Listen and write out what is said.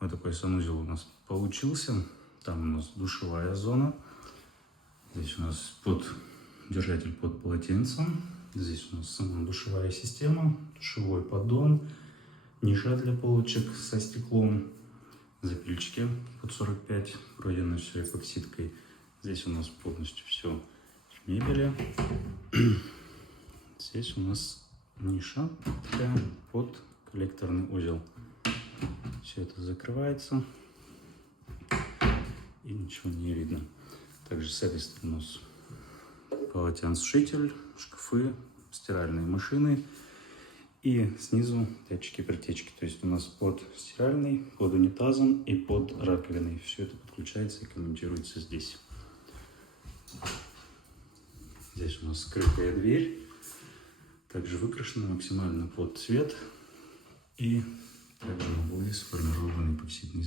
Вот такой санузел у нас получился. Там у нас душевая зона. Здесь у нас держатель под полотенцем. Здесь у нас сама душевая система, душевой поддон, ниша для полочек со стеклом, запильчики под 45, пройдено все эпоксидкой. Здесь у нас полностью все в мебели. Здесь у нас ниша такая под коллекторный узел. Все это закрывается и ничего не видно. Также с этой стороны у нас полотенцесушитель, шкафы, стиральные машины и снизу датчики протечки. То есть у нас под стиральной, под унитазом и под раковиной. Все это подключается и комментируется здесь. Здесь у нас скрытая дверь, также выкрашена максимально под цвет и также на обои сформированный эпоксидный